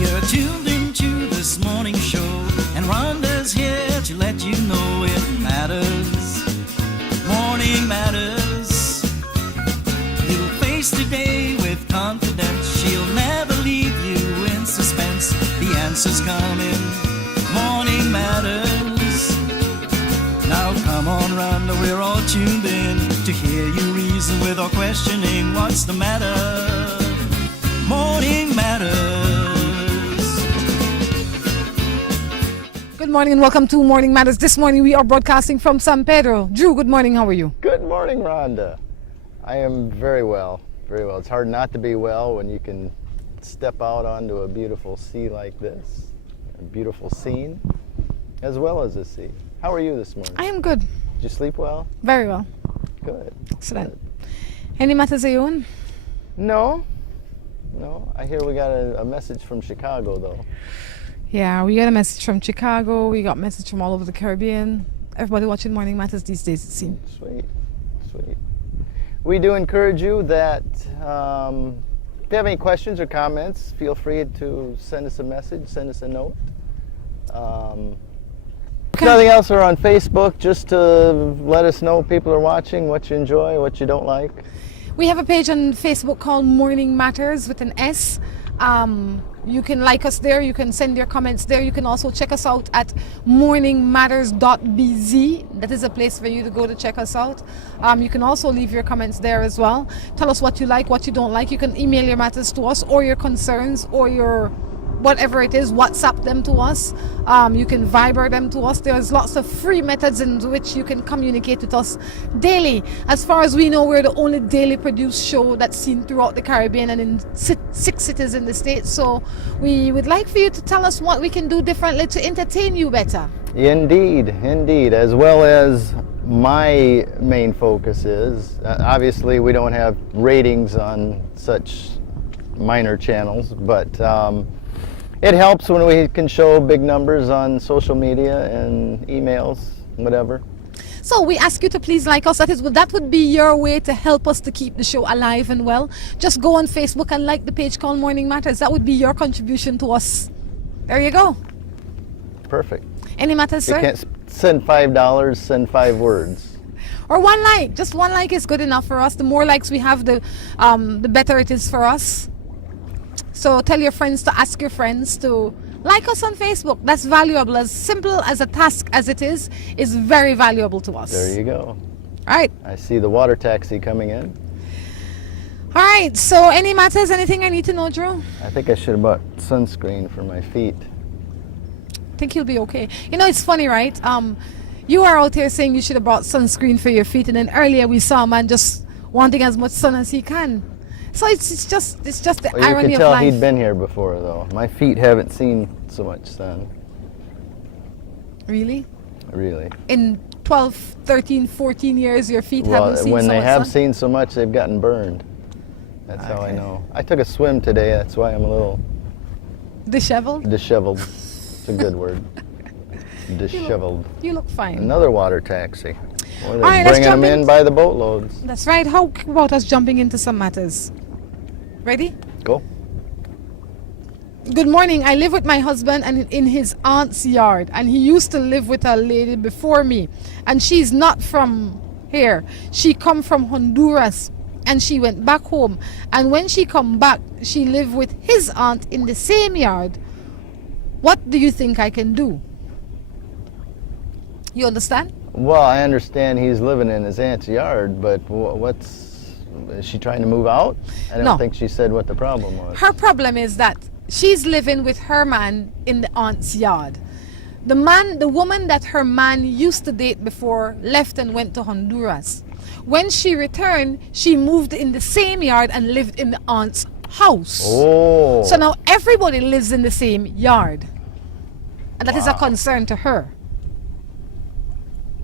You're tuned into this morning show, and Rhonda's here to let you know it matters. Morning matters. You'll face today with confidence. She'll never leave you in suspense. The answer's coming. Morning matters. Now come on, Rhonda, we're all tuned in to hear you reason with or questioning what's the matter. Morning matters. Good morning and welcome to Morning Matters. This morning we are broadcasting from San Pedro. Drew, good morning. How are you? Good morning, Rhonda. I am very well, very well. It's hard not to be well when you can step out onto a beautiful sea like this, a beautiful scene, as well as a sea. How are you this morning? I am good. Did you sleep well? Very well. Good. Excellent. Good. Any matters of your own? No. I hear we got a message from Chicago, though. Yeah, we got a message from Chicago. We got a message from all over the Caribbean. Everybody watching Morning Matters these days, it seems. Sweet. We do encourage you that if you have any questions or comments, feel free to send us a message, send us a note. If nothing else, we're on Facebook just to let us know people are watching, what you enjoy, what you don't like. We have a page on Facebook called Morning Matters with an S. You can like us there. You can send your comments there. You can also check us out at morningmatters.bz. That is a place for you to go to check us out. You can also leave your comments there as well. Tell us what you like, what you don't like. You can email your matters to us or your concerns or your whatever it is, WhatsApp them to us. You can Viber them to us. There's lots of free methods in which you can communicate with us daily. As far as we know, we're the only daily produced show that's seen throughout the Caribbean and in 6 cities in the States. So we would like for you to tell us what we can do differently to entertain you better. Indeed. As well as my main focus is, obviously we don't have ratings on such minor channels, but it helps when we can show big numbers on social media and emails, whatever. So we ask you to please like us. That would be your way to help us to keep the show alive and well. Just go on Facebook and like the page called Morning Matters. That would be your contribution to us. There you go. Perfect. Any matters, sir? You can't send $5, send 5 words. Or one like. Just one like is good enough for us. The more likes we have, the better it is for us. So tell your friends to ask your friends to like us on Facebook. That's valuable. As simple as a task as it is very valuable to us. There you go. All right. I see the water taxi coming in. All right. So any matters, anything I need to know, Drew? I think I should have bought sunscreen for my feet. I think you'll be okay. You know, it's funny, right? You are out here saying you should have bought sunscreen for your feet, and then earlier we saw a man just wanting as much sun as he can. So it's just the irony of life. You could tell he'd been here before, though. My feet haven't seen so much sun. Really? Really. In 12, 13, 14 years, your feet haven't seen so much sun? When they have seen so much, they've gotten burned. That's how I know. I took a swim today. That's why I'm a little... Disheveled? Disheveled. It's a good word. Disheveled. You look fine. Another water taxi. Well, they're right, bringing them in by the boatloads. That's right. How about us jumping into some matters? Ready? Go. Good morning. I live with my husband and in his aunt's yard, and he used to live with a lady before me, and she's not from here. She come from Honduras, and she went back home, and when she come back, she live with his aunt in the same yard. What do you think I can do? You understand? Well, I understand he's living in his aunt's yard, but is she trying to move out? I don't think she said what the problem was. Her problem is that she's living with her man in the aunt's yard. The woman that her man used to date before left and went to Honduras. When she returned, she moved in the same yard and lived in the aunt's house. Oh. So now everybody lives in the same yard. And that is a concern to her.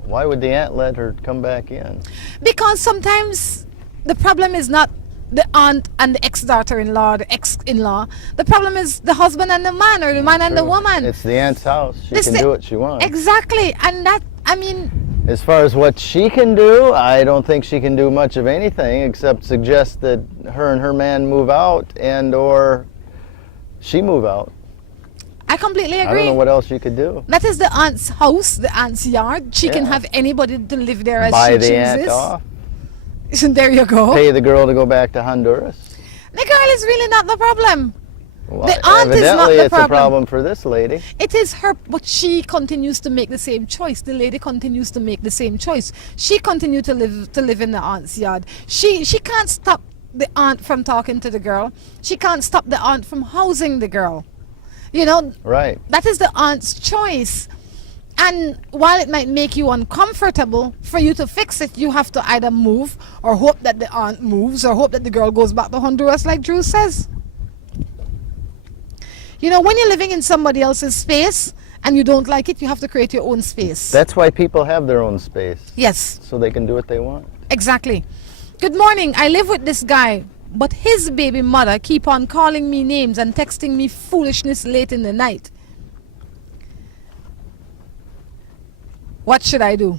Why would the aunt let her come back in? Because sometimes the problem is not the aunt and the ex-daughter-in-law, the ex-in-law. The problem is the husband and the man, or the man and the woman. It's the aunt's house. She can do what she wants. Exactly. And that, I mean... As far as what she can do, I don't think she can do much of anything except suggest that her and her man move out and or she move out. I completely agree. I don't know what else you could do. That is the aunt's house, the aunt's yard. She can Yeah. have anybody to live there as Buy she the aunt chooses. off. There you go. Pay the girl to go back to Honduras. The girl is really not the problem. Well, The aunt is not evidently the it's a problem for this lady. It is her, but she continues to make the same choice. The lady continues to make the same choice. She continues to live in the aunt's yard. She can't stop the aunt from talking to the girl. She can't stop the aunt from housing the girl. You know, Right. that is the aunt's choice. And while it might make you uncomfortable, for you to fix it, you have to either move or hope that the aunt moves or hope that the girl goes back to Honduras, like Drew says. You know, when you're living in somebody else's space and you don't like it, you have to create your own space. That's why people have their own space. Yes, So they can do what they want. exactly. Good morning. I live with this guy, but his baby mother keep on calling me names and texting me foolishness late in the night. What should I do?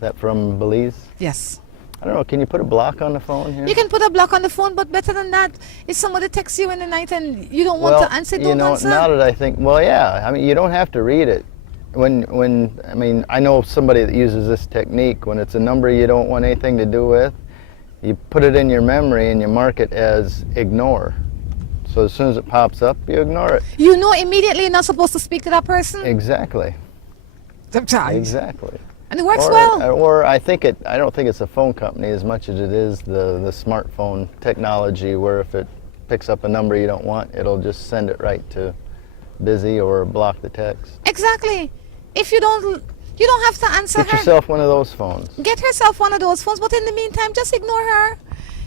That from Belize? Yes. I don't know. Can you put a block on the phone here? You can put a block on the phone, but better than that, if somebody texts you in the night and you don't want to answer, don't answer. Now that I think, well, yeah. I mean, you don't have to read it. I know somebody that uses this technique. When it's a number you don't want anything to do with, you put it in your memory and you mark it as ignore. So as soon as it pops up, you ignore it. You know immediately you're not supposed to speak to that person. Exactly. Sometimes. Exactly. And it works well. Or I don't think it's a phone company as much as it is the smartphone technology, where if it picks up a number you don't want, it'll just send it right to busy or block the text. Exactly. If you don't have to answer Get her. yourself one of those phones. Get herself one of those phones, but in the meantime, just ignore her.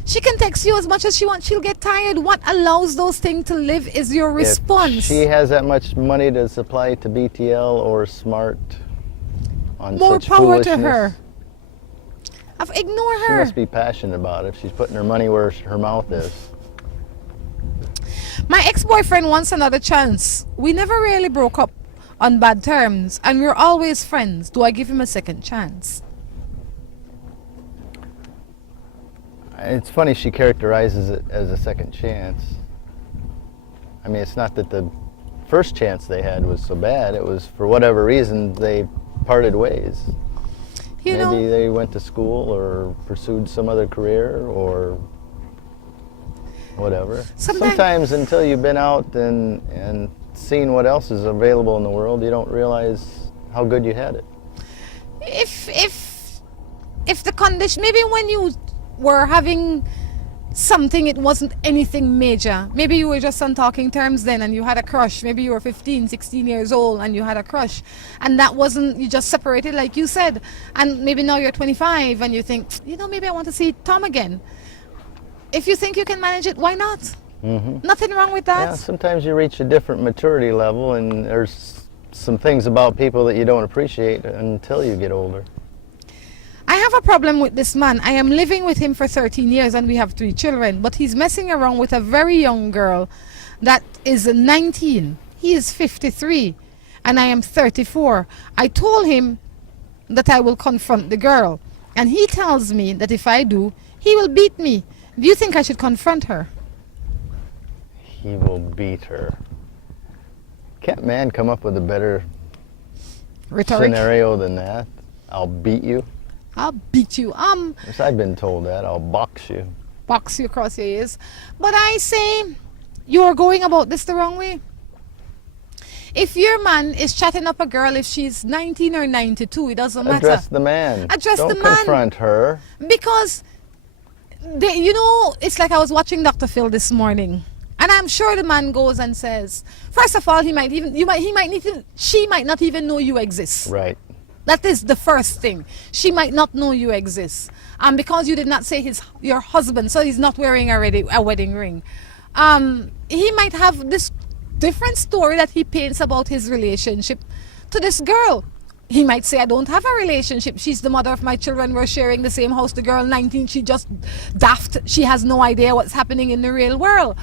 She can text you as much as she wants. She'll get tired. What allows those things to live is your response. If she has that much money to supply to BTL or Smart on More such power to foolishness, her. Ignore she her. must be passionate about it. She's putting her money where her mouth is. My ex-boyfriend wants another chance. We never really broke up on bad terms, and we're always friends. Do I give him a second chance? It's funny she characterizes it as a second chance. I mean, it's not that the first chance they had was so bad. It was for whatever reason they parted ways. You Maybe know, they went to school or pursued some other career or whatever. Sometimes until you've been out and seen what else is available in the world, you don't realize how good you had it. if the condition, maybe when you were having something, it wasn't anything major. Maybe you were just on talking terms then and you had a crush. Maybe you were 15, 16 years old and you had a crush. And that wasn't, you just separated like you said. And maybe now you're 25 and you think, you know, maybe I want to see Tom again. If you think you can manage it, why not? Mm-hmm. Nothing wrong with that. Yeah, sometimes you reach a different maturity level and there's some things about people that you don't appreciate until you get older. I have a problem with this man. I am living with him for 13 years and we have 3 children, but he's messing around with a very young girl that is 19. He is 53 and I am 34. I told him that I will confront the girl and he tells me that if I do, he will beat me. Do you think I should confront her? He will beat her. Can't man come up with a better Rhetoric. scenario than that? I'll beat you. I'll beat you. Yes, I've been told that. I'll box you. Box you across your ears. But I say, you're going about this the wrong way. If your man is chatting up a girl, if she's 19 or 92, it doesn't matter. Address the man. Address Don't the man. confront her. Because, you know, it's like I was watching Dr. Phil this morning. And I'm sure the man goes and says, first of all, she might not even know you exist. Right. That is the first thing. She might not know you exist. And because you did not say your husband, so he's not wearing a wedding ring. He might have this different story that he paints about his relationship to this girl. He might say, I don't have a relationship. She's the mother of my children. We're sharing the same house. The girl, 19, she just daft. She has no idea what's happening in the real world.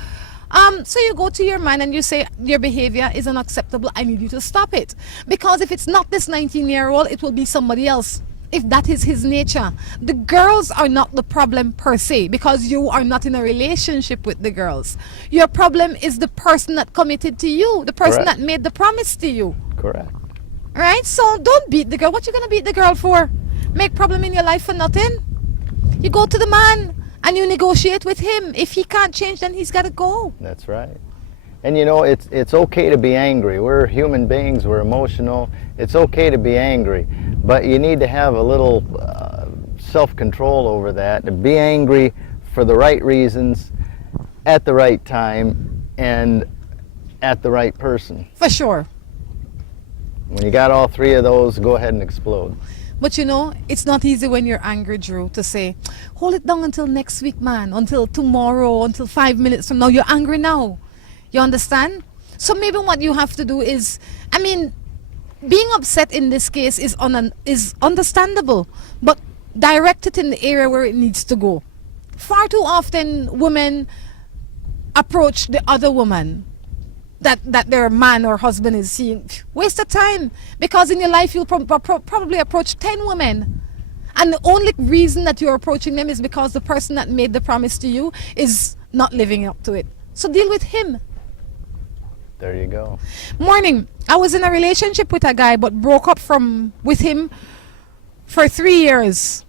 So you go to your man and you say, your behavior is unacceptable. I need you to stop it. Because if it's not this 19-year-old, it will be somebody else. if that is his nature. The girls are not the problem per se, because you are not in a relationship with the girls. Your problem is the person that committed to you, the person Correct. that made the promise to you. Correct. Right? So don't beat the girl. What you gonna beat the girl for? Make problem in your life for nothing? You go to the man and you negotiate with him. If he can't change, then he's gotta go. That's right. And you know, it's okay to be angry. We're human beings. We're emotional. It's okay to be angry, but you need to have a little self-control over that. To be angry for the right reasons, at the right time, and at the right person. For sure. When you got all three of those, go ahead and explode. But you know, it's not easy when you're angry, Drew, to say, hold it down until next week, man, until tomorrow, until 5 minutes from now. You're angry now. You understand? So maybe what you have to do is, I mean, being upset in this case is understandable, but direct it in the area where it needs to go. Far too often, women approach the other woman that their man or husband is seeing. Waste of time, because in your life you'll probably approach 10 women, and the only reason that you're approaching them is because the person that made the promise to you is not living up to it. So deal with him. There you go. Morning. I was in a relationship with a guy but broke up with him for 3 years.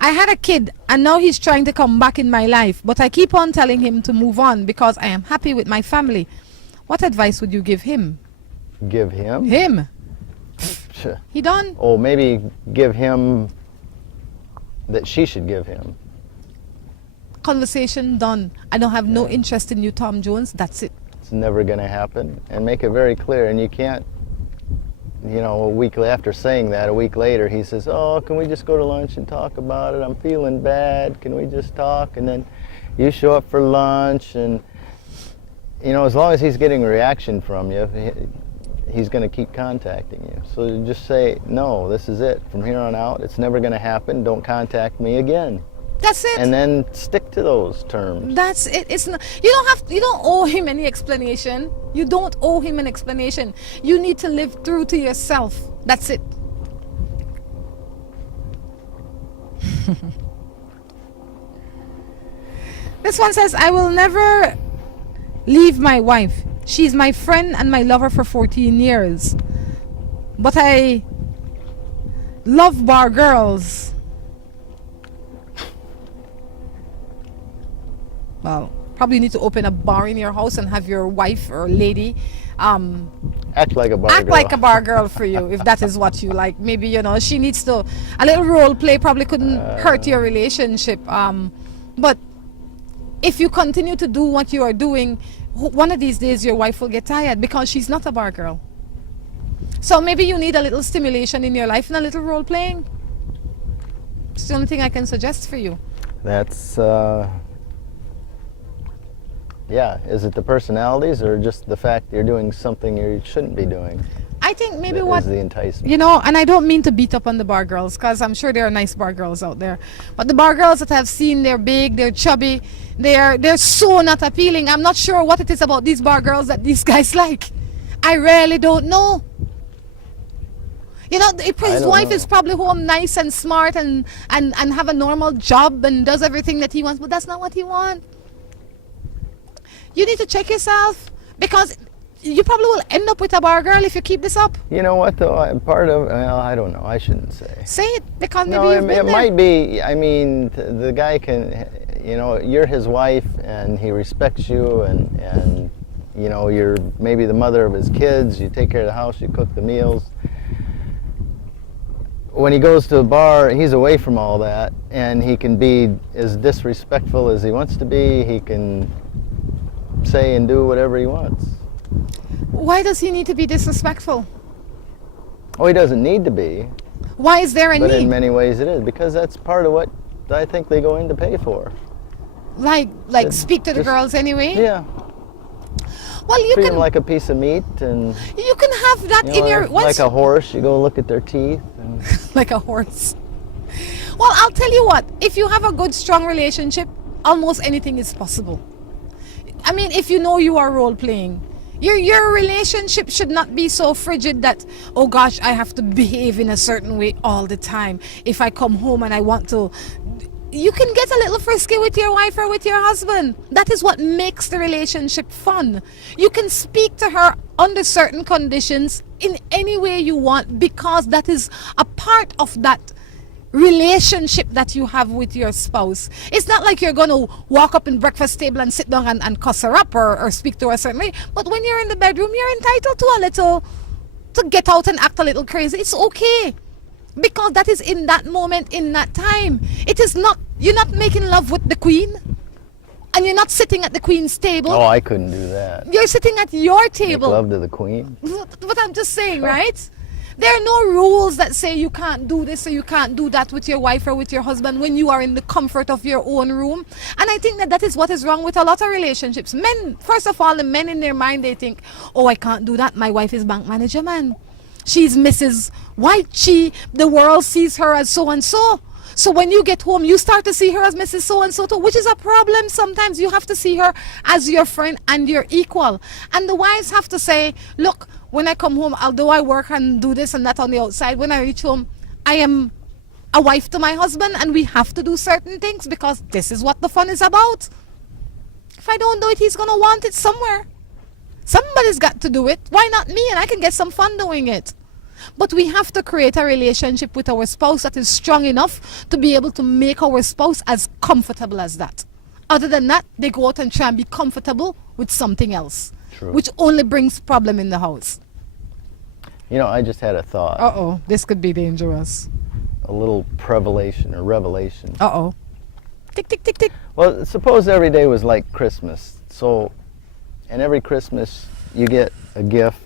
I had a kid and now he's trying to come back in my life, but I keep on telling him to move on because I am happy with my family. What advice would you give him? Give him? Him. He done? Oh, maybe give him that she should give him. Conversation done. I don't have no interest in you, Tom Jones. That's it. It's never going to happen. And make it very clear. And you can't, you know, a week after saying that, a week later, he says, oh, can we just go to lunch and talk about it? I'm feeling bad. Can we just talk? And then you show up for lunch. And, you know, as long as he's getting a reaction from you, he's going to keep contacting you. So just say, no, this is it. From here on out, it's never going to happen. Don't contact me again. That's it. And then stick to those terms. That's it. It's not, you don't owe him any explanation. You don't owe him an explanation. You need to live through to yourself. That's it. This one says, I will never leave my wife. She's my friend and my lover for 14 years. But I love bar girls. Well, probably need to open a bar in your house and have your wife or lady act like a bar girl. Act like a bar girl for you, if that is what you like. Maybe, you know, she needs to, a little role play probably couldn't hurt your relationship. But if you continue to do what you are doing, one of these days your wife will get tired because she's not a bar girl. So maybe you need a little stimulation in your life and a little role playing. It's the only thing I can suggest for you. That's, yeah, is it the personalities or just the fact that you're doing something you shouldn't be doing? I think maybe that what is the enticement. You know, and I don't mean to beat up on the bar girls, because I'm sure there are nice bar girls out there. But the bar girls that I've seen, they're big, they're chubby, they're so not appealing. I'm not sure what it is about these bar girls that these guys like. I really don't know. You know, his wife is probably home nice and smart and have a normal job and does everything that he wants, but that's not what he wants. You need to check yourself, because you probably will end up with a bar girl if you keep this up. You know what, though? Part of, well, I don't know. I shouldn't say. Say it, because maybe No, you've been it there. might be. I mean, the guy can, you know, you're his wife and he respects you, and you know, you're maybe the mother of his kids. You take care of the house, you cook the meals. When he goes to a bar, he's away from all that, and he can be as disrespectful as he wants to be. He can say and do whatever he wants. Why does he need to be disrespectful? Oh, he doesn't need to be. Why is there a But need? in many ways it is, because that's part of what I think they go in to pay for. Like speak to the just- girls anyway? Yeah. Well, you Treat can them like a piece of meat, and you can have that you in know, your like a horse. You go look at their teeth. And like a horse. Well, I'll tell you what, if you have a good, strong relationship, almost anything is possible. I mean, if you know you are role playing, Your relationship should not be so frigid that, oh gosh, I have to behave in a certain way all the time. If I come home and I want to, you can get a little frisky with your wife or with your husband. That is what makes the relationship fun. You can speak to her under certain conditions in any way you want, because that is a part of that relationship that you have with your spouse. It's not like you're going to walk up in breakfast table and sit down and cuss her up or speak to her a certain way. But when you're in the bedroom, you're entitled to get out and act a little crazy. It's okay, because that is in that moment, in that time. It is not, you're not making love with the queen, and you're not sitting at the queen's table. Oh, I couldn't do that. You're sitting at your Make table. love to the queen. But I'm just saying, right? There are no rules that say you can't do this or you can't do that with your wife or with your husband when you are in the comfort of your own room. And I think that is what is wrong with a lot of relationships. Men, first of all, the men in their mind, they think, oh, I can't do that. My wife is bank manager, man. She's Mrs. White. The world sees her as so-and-so. So when you get home, you start to see her as Mrs. So-and-so too, which is a problem. Sometimes you have to see her as your friend and your equal. And the wives have to say, look, when I come home, although I work and do this and that on the outside, when I reach home, I am a wife to my husband, and we have to do certain things because this is what the fun is about. If I don't do it, he's going to want it somewhere. Somebody's got to do it. Why not me? And I can get some fun doing it. But we have to create a relationship with our spouse that is strong enough to be able to make our spouse as comfortable as that. Other than that, they go out and try and be comfortable with something else. True. Which only brings problem in the house. You know, I just had a thought. Uh-oh, this could be dangerous. A little prevelation or revelation. Uh-oh. Tick, tick, tick, tick. Well, suppose every day was like Christmas. So, and every Christmas you get a gift.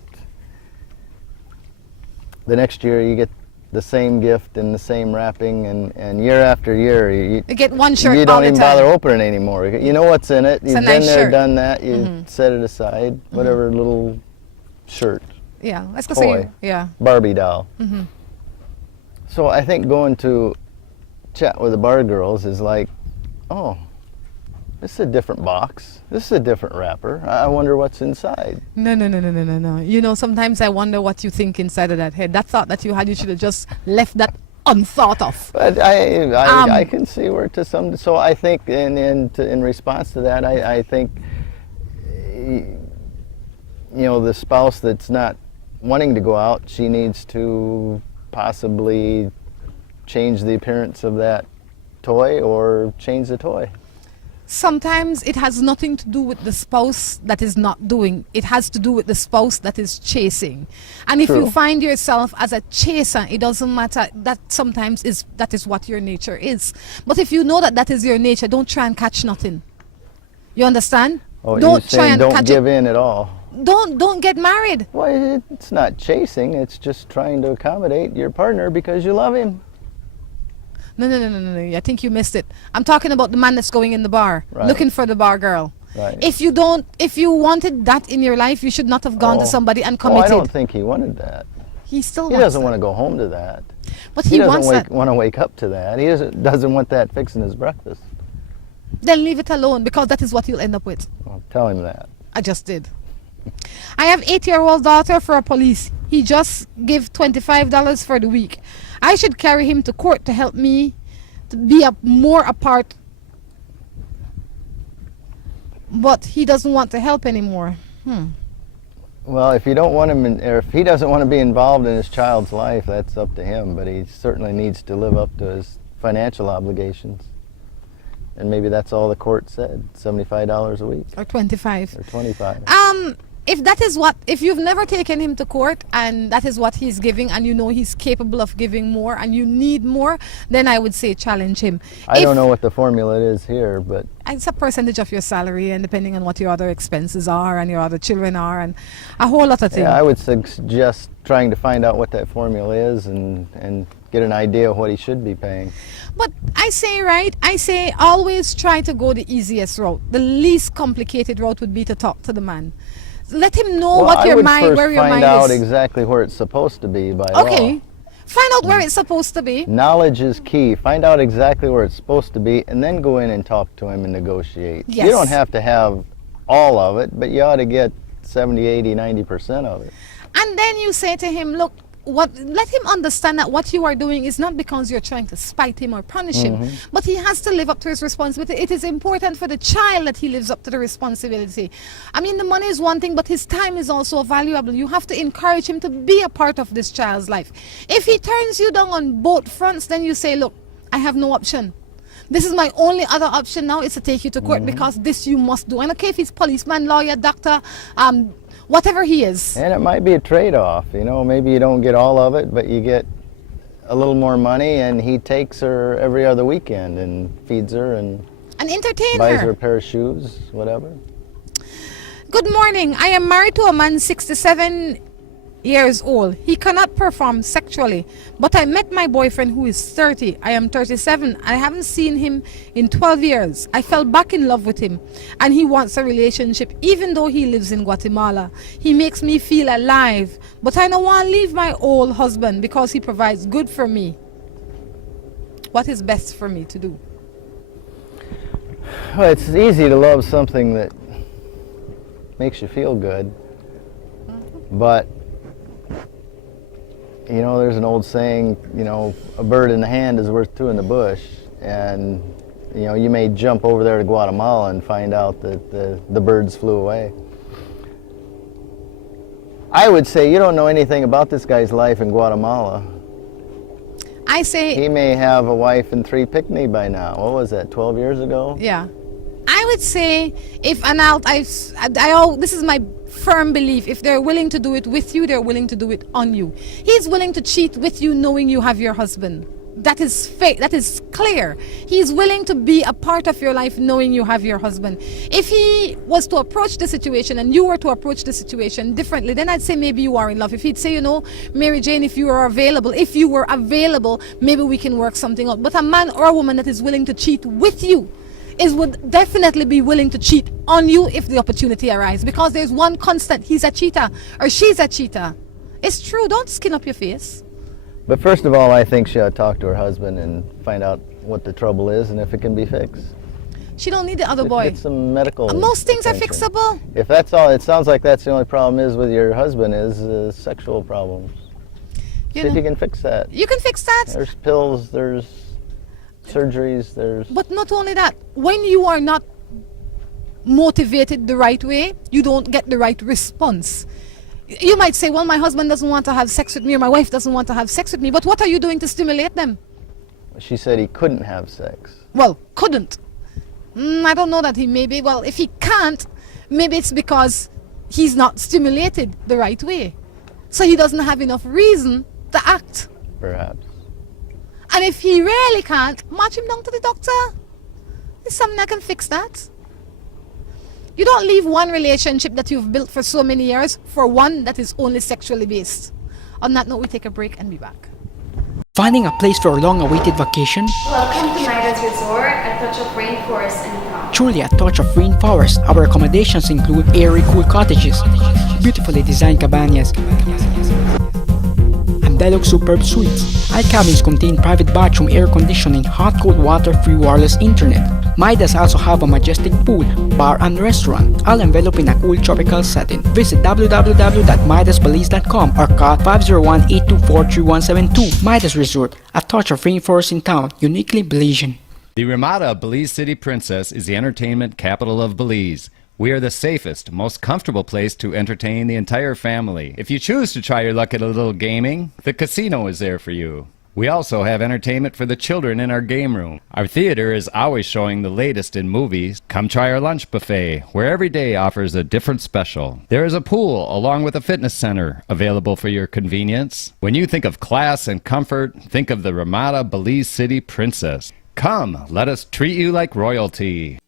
The next year you get the same gift in the same wrapping, and year after year you get one shirt you all don't the even time. bother opening anymore. You know what's in it. You've a been nice there, shirt. done that. You set it aside. Whatever little shirt, Yeah, let's go toy, say, yeah. Barbie doll. So I think going to chat with the bar girls is like, oh, this is a different box. This is a different wrapper. I wonder what's inside. No. You know, sometimes I wonder what you think inside of that head. That thought that you had, you should have just left that unthought of. But I can see where to some. So I think in response to that, I think, you know, the spouse that's not wanting to go out, she needs to possibly change the appearance of that toy or change the toy. Sometimes it has nothing to do with the spouse that is not doing. It has to do with the spouse that is chasing. And if True. you find yourself as a chaser, it doesn't matter. That sometimes that is what your nature is. But if you know that that is your nature, don't try and catch nothing. You understand? Oh, Don't you're saying don't catch give in at all. Don't get married. Well, it's not chasing. It's just trying to accommodate your partner because you love him. No. I think you missed it. I'm talking about the man that's going in the bar, Right. looking for the bar girl. Right. If you wanted that in your life, you should not have gone to somebody and Oh, I committed. don't think he wanted that. He still He wants doesn't that. want to go home to that. But he wants doesn't that. want to wake up to that. He doesn't want that fixing his breakfast. Then leave it alone, because that is what you'll end up with. Well, tell him that. I just did. I have 8-year-old daughter for a police. He just give $25 for the week. I should carry him to court to help me to be more apart. But he doesn't want to help anymore. Well, if you don't want him, or if he doesn't want to be involved in his child's life, that's up to him. But he certainly needs to live up to his financial obligations. And maybe that's all the court said, $75 a week Or 25. or 25. If you've never taken him to court and that is what he's giving, and you know he's capable of giving more and you need more, then I would say challenge him. I don't know what the formula is here, but It's a percentage of your salary, and depending on what your other expenses are and your other children are and a whole lot of things. yeah, I would suggest trying to find out what that formula is and get an idea of what he should be paying. But I say always try to go the easiest route. The least complicated route would be to talk to the man. Let him know Well, what I your would mind, first where your find mind out is. exactly where it's supposed to be by law. Okay. Find out where it's supposed to be. Knowledge is key. Find out exactly where it's supposed to be, and then go in and talk to him and negotiate. Yes. You don't have to have all of it, but you ought to get 70, 80, 90% of it. And then you say to him, look, let him understand that what you are doing is not because you're trying to spite him or punish him, but he has to live up to his responsibility. It is important for the child that he lives up to the responsibility. I mean, the money is one thing, but his time is also valuable. You have to encourage him to be a part of this child's life. If he turns you down on both fronts, then you say, look, I have no option. This is my only other option now, is to take you to court because this you must do. And okay, if he's policeman, lawyer, doctor, whatever he is. And it might be a trade-off, you know, maybe you don't get all of it, but you get a little more money, and he takes her every other weekend and feeds her and entertain buys her. her a pair of shoes, whatever. Good morning. I am married to a man 67 years old. He cannot perform sexually, but I met my boyfriend who is 30. I am 37. I haven't seen him in 12 years. I fell back in love with him, and he wants a relationship even though he lives in Guatemala. He makes me feel alive, but I don't want to leave my old husband because he provides good for me. What is best for me to do? Well, it's easy to love something that makes you feel good, but you know, there's an old saying, you know, a bird in the hand is worth two in the bush, and you know, you may jump over there to Guatemala and find out that the birds flew away. I would say you don't know anything about this guy's life in Guatemala. I say he may have a wife and 3 picnic by now. What was that, 12 years ago? Yeah. I would say if this is my firm belief, if they're willing to do it with you, they're willing to do it on you. He's willing to cheat with you knowing you have your husband. That is fake. That is clear. He's willing to be a part of your life knowing you have your husband. If he was to approach the situation and you were to approach the situation differently, then I'd say maybe you are in love. If he'd say, you know, Mary Jane, if you were available, maybe we can work something out. But a man or a woman that is willing to cheat with you would definitely be willing to cheat on you if the opportunity arises, because there's one constant: he's a cheater or she's a cheater. It's true. Don't skin up your face. But first of all, I think she ought to talk to her husband and find out what the trouble is and if it can be fixed. She don't need the other boy. Get some medical Most things attention. are fixable. If that's all, it sounds like that's the only problem is with your husband is sexual problems. See if you can fix that. You can fix that. There's pills, there's surgeries, there's... But not only that, when you are not motivated the right way, you don't get the right response. You might say, well, my husband doesn't want to have sex with me, or my wife doesn't want to have sex with me, but what are you doing to stimulate them? She said he couldn't have sex. Well, couldn't. I don't know that he may be. Well, if he can't, maybe it's because he's not stimulated the right way. So he doesn't have enough reason to act. Perhaps. And if he really can't, march him down to the doctor. There's something that can fix that. You don't leave one relationship that you've built for so many years for one that is only sexually based. On that note, we take a break and be back. Finding a place for a long-awaited vacation? Welcome to Midas Resort, a touch of rainforest and calm. Truly a touch of rainforest. Our accommodations include airy, cool cottages, beautifully designed cabañas, and deluxe superb suites. All cabins contain private bathroom, air conditioning, hot cold water, free wireless internet. Midas also have a majestic pool, bar and restaurant, all enveloped in a cool tropical setting. Visit www.midasbelize.com or call 501-824-3172. Midas Resort, a touch of rainforest in town, uniquely Belizean. The Ramada Belize City Princess is the entertainment capital of Belize. We are the safest, most comfortable place to entertain the entire family. If you choose to try your luck at a little gaming, the casino is there for you. We also have entertainment for the children in our game room. Our theater is always showing the latest in movies. Come try our lunch buffet, where every day offers a different special. There is a pool along with a fitness center available for your convenience. When you think of class and comfort, think of the Ramada Belize City Princess. Come, let us treat you like royalty.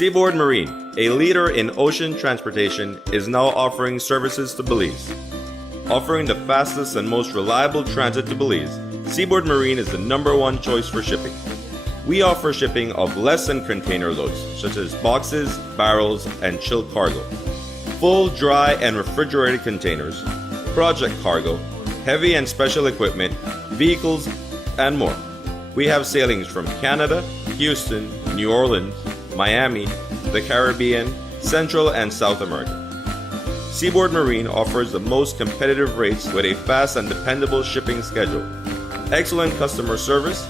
Seaboard Marine, a leader in ocean transportation, is now offering services to Belize. Offering the fastest and most reliable transit to Belize, Seaboard Marine is the #1 choice for shipping. We offer shipping of less than container loads, such as boxes, barrels, and chilled cargo, full, dry, and refrigerated containers, project cargo, heavy and special equipment, vehicles, and more. We have sailings from Canada, Houston, New Orleans, Miami, the Caribbean, Central and South America. Seaboard Marine offers the most competitive rates with a fast and dependable shipping schedule, excellent customer service,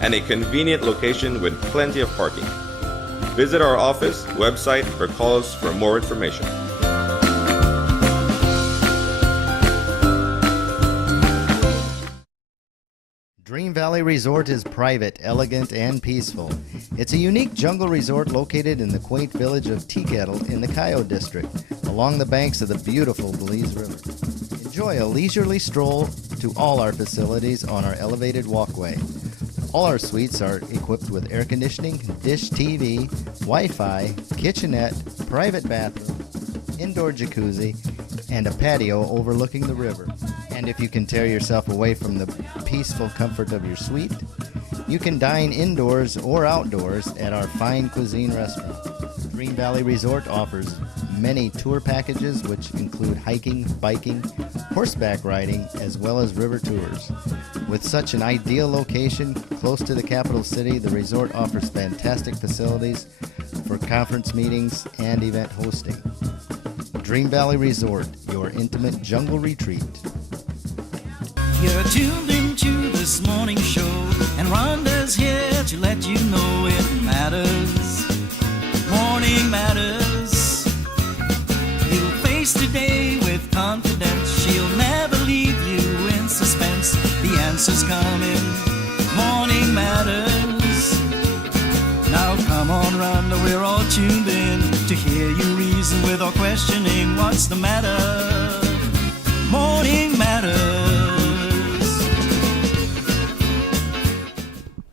and a convenient location with plenty of parking. Visit our office, website, or call us for more information. Dream Valley Resort is private, elegant, and peaceful. It's a unique jungle resort located in the quaint village of Teakettle in the Coyote District, along the banks of the beautiful Belize River. Enjoy a leisurely stroll to all our facilities on our elevated walkway. All our suites are equipped with air conditioning, dish TV, Wi-Fi, kitchenette, private bathroom, indoor jacuzzi, and a patio overlooking the river. And if you can tear yourself away from the peaceful comfort of your suite, you can dine indoors or outdoors at our fine cuisine restaurant. Dream Valley Resort offers many tour packages which include hiking, biking, horseback riding, as well as river tours. With such an ideal location close to the capital city, the resort offers fantastic facilities for conference meetings and event hosting. Dream Valley Resort, your intimate jungle retreat. You're tuned into this morning show, and Rhonda's here to let you know it matters. Morning matters. You'll face today with confidence. She'll never leave you in suspense. The answer's coming. Morning matters. Now come on, Rhonda, we're all tuned in to hear you reason without questioning what's the matter. Morning matters.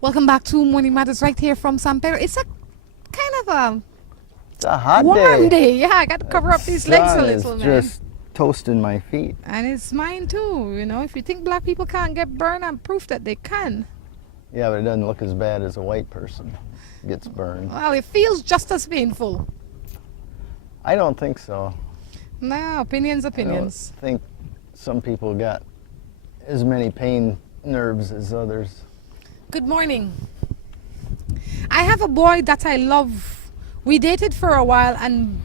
Welcome back to Morning Matters right here from San Pedro. It's a kind of It's a hot a warm day. day. Yeah, I got to cover up these legs a Sun little, is man. just toasting my feet. And it's mine too. You know, if you think black people can't get burned, I'm proof that they can. Yeah, but it doesn't look as bad as a white person gets burned. Well, it feels just as painful. I don't think so. No, opinions. I don't think some people got as many pain nerves as others. Good morning. I have a boy that I love. We dated for a while, and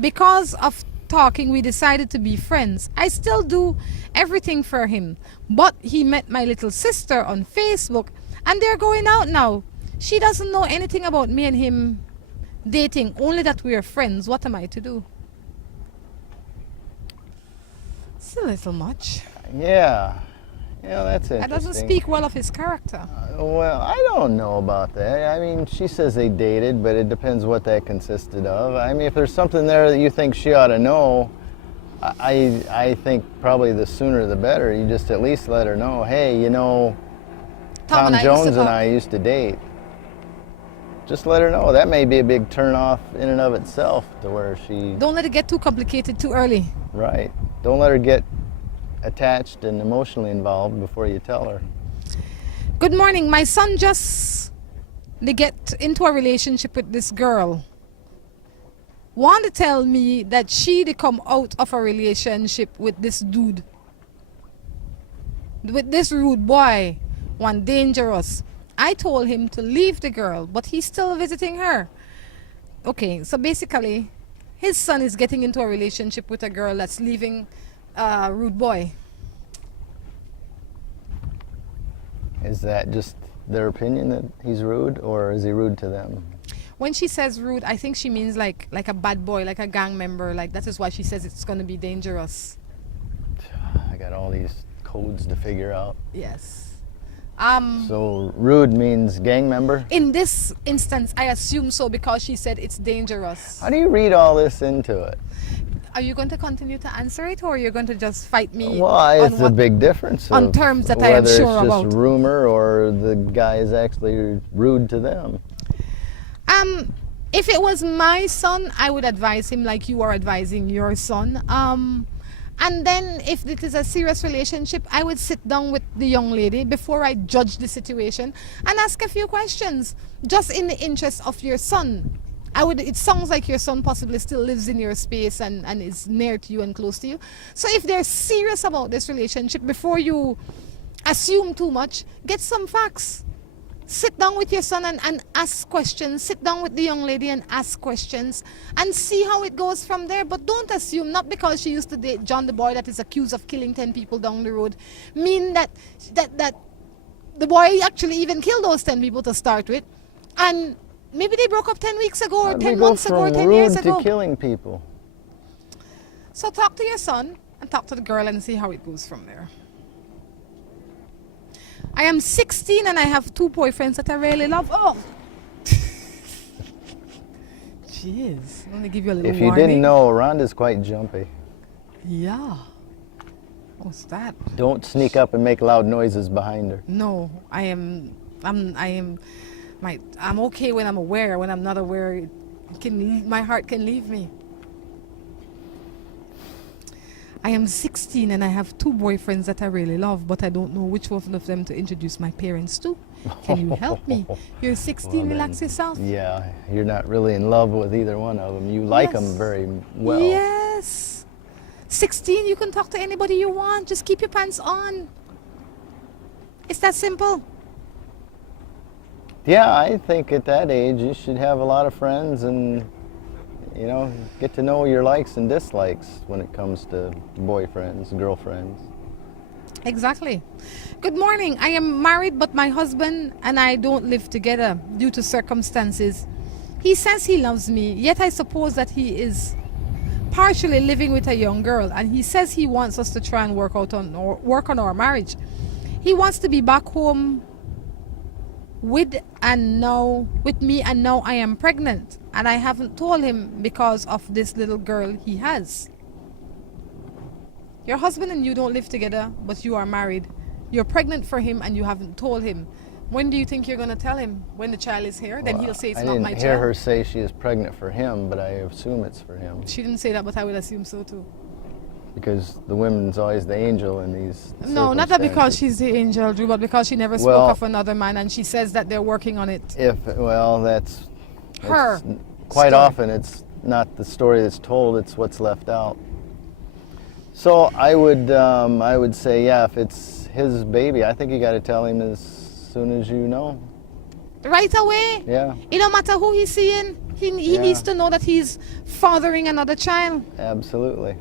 because of talking, we decided to be friends. I still do everything for him, but he met my little sister on Facebook, and they're going out now. She doesn't know anything about me and him dating, only that we are friends. What am I to do? It's a little much. Yeah, that's interesting. That doesn't speak well of his character. Well, I don't know about that. I mean, she says they dated, but it depends what that consisted of. I mean, if there's something there that you think she ought to know, I think probably the sooner the better. You just at least let her know, hey, you know, Tom Jones and I used to date. Just let her know. That may be a big turnoff in and of itself to where she... Don't let it get too complicated too early. Right. Don't let her get attached and emotionally involved before you tell her. Good morning. My son just they get into a relationship with this girl. Want to tell me that she they come out of a relationship with this dude, with this rude boy, one dangerous. I told him to leave the girl, but he's still visiting her. Okay, so basically, his son is getting into a relationship with a girl that's leaving a rude boy. Is that just their opinion that he's rude, or is he rude to them? When she says rude, I think she means like a bad boy, like a gang member. Like that is why she says it's going to be dangerous. I got all these codes to figure out. Yes. So rude means gang member? In this instance, I assume so because she said it's dangerous. How do you read all this into it? Are you going to continue to answer it, or you're going to just fight me? Well, it's a big difference on of terms that I am sure whether it's just about. rumor or the guy is actually rude to them. If it was my son, I would advise him like you are advising your son. And then if it is a serious relationship, I would sit down with the young lady before I judge the situation and ask a few questions, just in the interest of your son. It sounds like your son possibly still lives in your space and is near to you and close to you. So if they're serious about this relationship, before you assume too much, get some facts. Sit down with your son and ask questions. Sit down with the young lady and ask questions and see how it goes from there. But don't assume, not because she used to date John the boy that is accused of killing 10 people down the road, mean that the boy actually even killed those 10 people to start with. And maybe they broke up 10 weeks ago or 10 months ago or 10 years ago. To killing people. So talk to your son and talk to the girl and see how it goes from there. I am 16 and I have 2 boyfriends that I really love. Oh! Jeez. I'm going to give you a little If you warning. didn't know, Rhonda's quite jumpy. Yeah. What's that? Don't sneak up and make loud noises behind her. No, I'm okay when I'm aware. When I'm not aware, my heart can leave me. I am 16 and I have 2 boyfriends that I really love, but I don't know which one of them to introduce my parents to. Can you help me? You're 16, Well, relax then, yourself. Yeah, you're not really in love with either one of them. You like them Yes. very well. Yes. 16, you can talk to anybody you want. Just keep your pants on. It's that simple. Yeah, I think at that age you should have a lot of friends and, you know, get to know your likes and dislikes when it comes to boyfriends, girlfriends. Exactly. Good morning. I am married, but my husband and I don't live together due to circumstances. He says he loves me, yet I suppose that he is partially living with a young girl, and he says he wants us to try and work on our marriage. He wants to be back home with me, and now I am pregnant, and I haven't told him because of this little girl he has. Your husband and you don't live together, but you are married. You're pregnant for him and you haven't told him. When do you think you're going to tell him? When the child is here? Then he'll say it's not my I didn't hear child. her say she is pregnant for him, but I assume it's for him. She didn't say that, but I would assume so too. Because the woman's always the angel in these No, not that because circumstances. she's the angel, Drew, but because she never spoke Well, of another man, and she says that they're working on it. That's Her quite story. often it's not the story that's told, it's what's left out. So I would say, yeah, if it's his baby, I think you got to tell him as soon as you know. Right away. Yeah, It don't matter who he's seeing. He Yeah. needs to know that he's fathering another child. absolutely.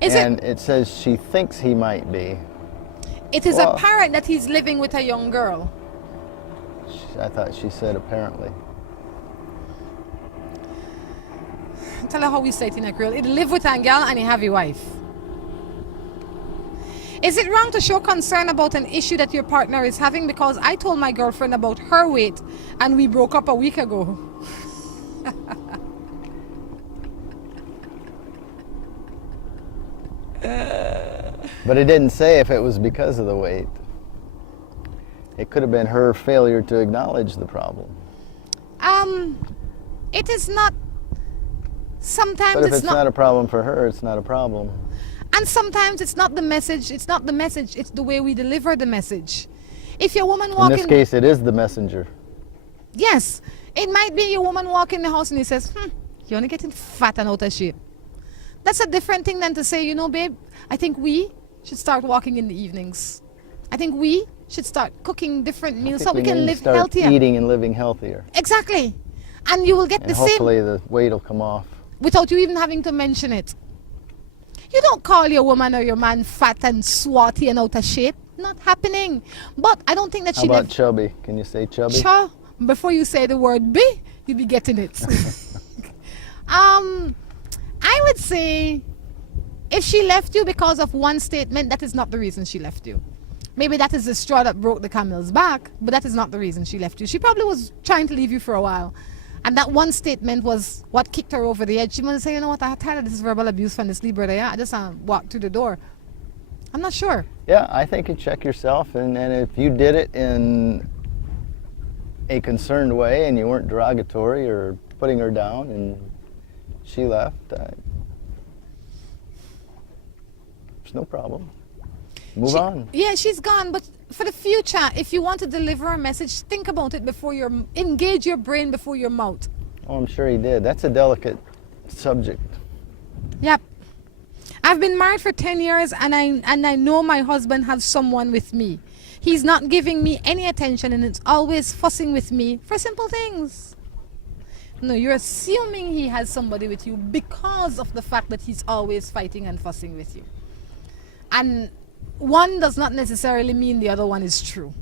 It says she thinks he might be. It is Well- apparent that he's living with a young girl. I thought she said apparently. Tell her how we say it in a girl. It live with a girl and he have a wife. Is it wrong to show concern about an issue that your partner is having? Because I told my girlfriend about her weight and we broke up a week ago. But it didn't say if it was because of the weight. It could have been her failure to acknowledge the problem. It is not. Sometimes But if it's it's not a problem for her, it's not a problem. And sometimes it's not the message. It's not the message. It's the way we deliver the message. If your woman In walking, this case, it is the messenger. yes, it might be your woman walk in the house and he says, "You're only getting fat and out of shape." That's a different thing than to say, you know, babe, I think we should start walking in the evenings. I think we should start cooking different meals so we can need to live start healthier. eating and living healthier. Exactly. And you will get And the same hopefully the weight will come off. without you even having to mention it. You don't call your woman or your man fat and swatty and out of shape. Not happening. But I don't think that How she about chubby? Can you say chubby? Cha, before you say the word B, you'll be getting it. I would say if she left you because of one statement, that is not the reason she left you. Maybe that is the straw that broke the camel's back, but that is not the reason she left you. She probably was trying to leave you for a while. And that one statement was what kicked her over the edge. She must say, you know what, I'm tired of this verbal abuse from this Libra there. I just walked through the door. I'm not sure. Yeah, I think you check yourself, and if you did it in a concerned way and you weren't derogatory or putting her down and she left, there's no problem. Move on. Yeah, she's gone, but for the future, if you want to deliver a message, think about it before engage your brain before your mouth. Oh, I'm sure he did. That's a delicate subject. Yep. I've been married for 10 years and I know my husband has someone with me. He's not giving me any attention and it's always fussing with me for simple things. No, you're assuming he has somebody with you because of the fact that he's always fighting and fussing with you. And one does not necessarily mean the other one is true.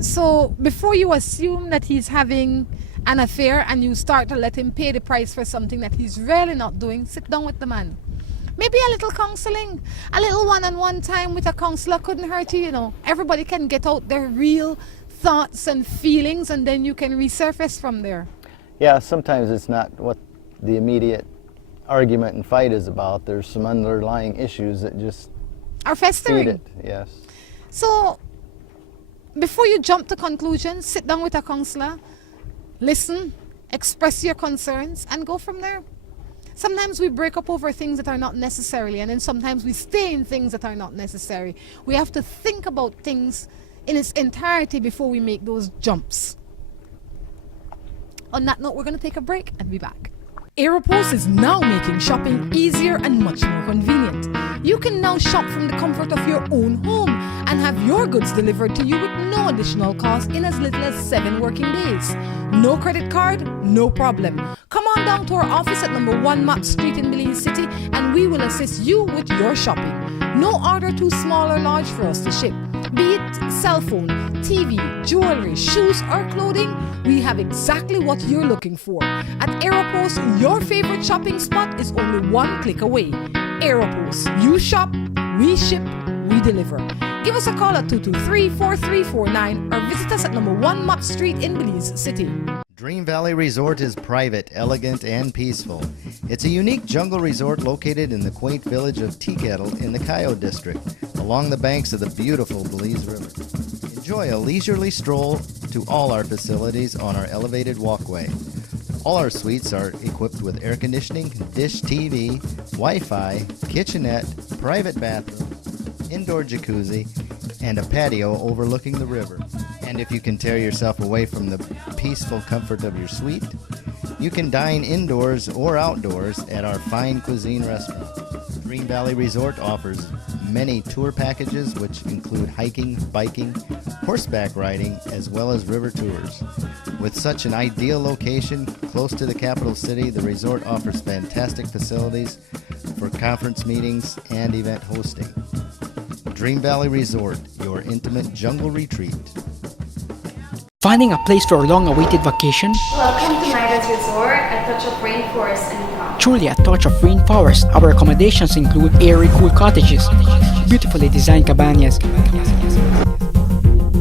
So before you assume that he's having an affair and you start to let him pay the price for something that he's really not doing, sit down with the man. Maybe a little counseling, a little one-on-one time with a counselor couldn't hurt you, you know. Everybody can get out their real thoughts and feelings and then you can resurface from there. Yeah, sometimes it's not what the immediate argument and fight is about. There's some underlying issues that just are festering. feed it. Yes. So before you jump to conclusions, sit down with a counselor, listen, express your concerns, and go from there. Sometimes we break up over things that are not necessary, and then sometimes we stay in things that are not necessary. We have to think about things in its entirety before we make those jumps. On that note, we're going to take a break and be back. Aeropost is now making shopping easier and much more convenient. You can now shop from the comfort of your own home and have your goods delivered to you with no additional cost in as little as 7 working days. No credit card? No problem. Come on down to our office at number 1 Mott Street in Belize City and we will assist you with your shopping. No order too small or large for us to ship. Be it cell phone, TV, jewelry, shoes or clothing, we have exactly what you're looking for. At Aeropost, your favorite shopping spot is only 1 click away. Aeropost. You shop, we ship, we deliver. Give us a call at 223-4349 or visit us at number 1 Mott Street in Belize City. Dream Valley Resort is private, elegant, and peaceful. It's a unique jungle resort located in the quaint village of Teakettle in the Coyote District, along the banks of the beautiful Belize River. Enjoy a leisurely stroll to all our facilities on our elevated walkway. All our suites are equipped with air conditioning, dish TV, Wi-Fi, kitchenette, private bathroom, indoor jacuzzi, and a patio overlooking the river. And if you can tear yourself away from the peaceful comfort of your suite, you can dine indoors or outdoors at our fine cuisine restaurant. Dream Valley Resort offers many tour packages which include hiking, biking, horseback riding, as well as river tours. With such an ideal location close to the capital city, the resort offers fantastic facilities for conference meetings and event hosting. Dream Valley Resort, your intimate jungle retreat. Finding a place for a long-awaited vacation? Welcome to Midas Resort, a touch of rainforest and calm. Truly a touch of rainforest. Our accommodations include airy, cool cottages, beautifully designed cabanas,